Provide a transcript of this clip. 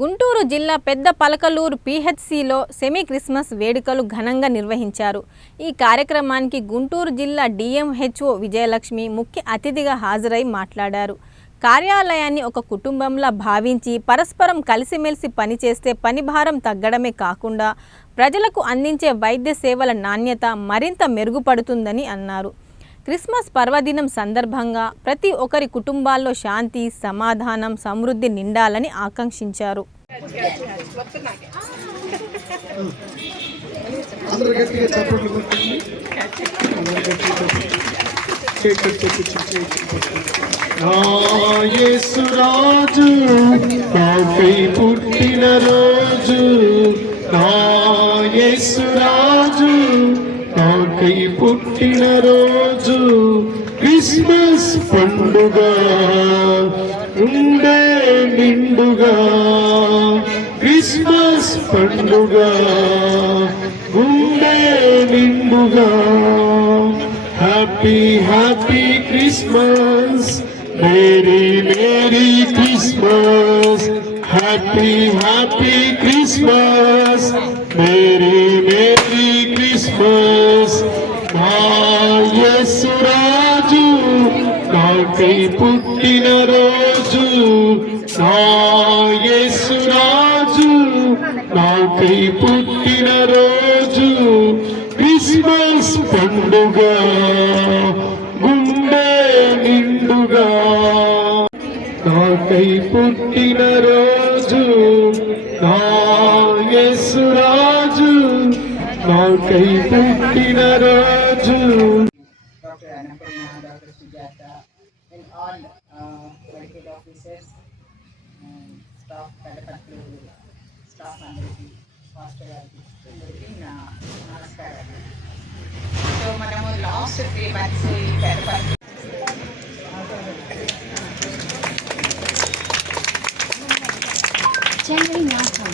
గుంటూరు జిల్లా పెద్ద Palakaluru పిహెచ్సిలో semi Christmas వేడుకలు ఘనంగా నిర్వహించారు. ఈ కార్యక్రమానికి గుంటూరు జిల్లా డిఎంహెచ్ఓ విజయలక్ష్మి ముఖ్య అతిథిగా హాజరై మాట్లాడారు. కార్యాలయాన్ని ఒక కుటుంబంలా భావించి పరస్పరం కలిసిమెలిసి పనిచేస్తే పని భారం తగ్గడమే కాకుండా ప్రజలకు అందించే వైద్య సేవల నాణ్యత మరింత మెరుగుపడుతుందని అన్నారు. క్రిస్మస్ పర్వదినం సందర్భంగా ప్రతి ఒక్కరి కుటుంబాల్లో శాంతి, సమాధానం, సమృద్ధి నిండాలని ఆకాంక్షించారు. పుట్టిన రోజు క్రిస్మస్ పండుగ ఉండే నిండుగా, క్రిస్మస్ పండుగ ఉండే నిండుగా. Happy happy Christmas, merry merry Christmas, happy happy Christmas, merry merry Christmas. Yesu రాజు నాకై పుట్టిన రోజు, యేసు రాజు నాకై పుట్టిన రోజు క్రిస్మస్ పండుగ గుండె నిండుగా. నాకై పుట్టిన రోజు యేసు రాజు నాకై పుట్టిన రోజు. Dr. Annapurna, Dr. Sujata, and all medical officers and staff, Kadapatlu staff అందరికీ, హాస్టల్ అందరికీ నా నమస్కారాలు. సో మనము లాస్ట్ 3 months ఈ పెద్దపల్లి Chennai Natal.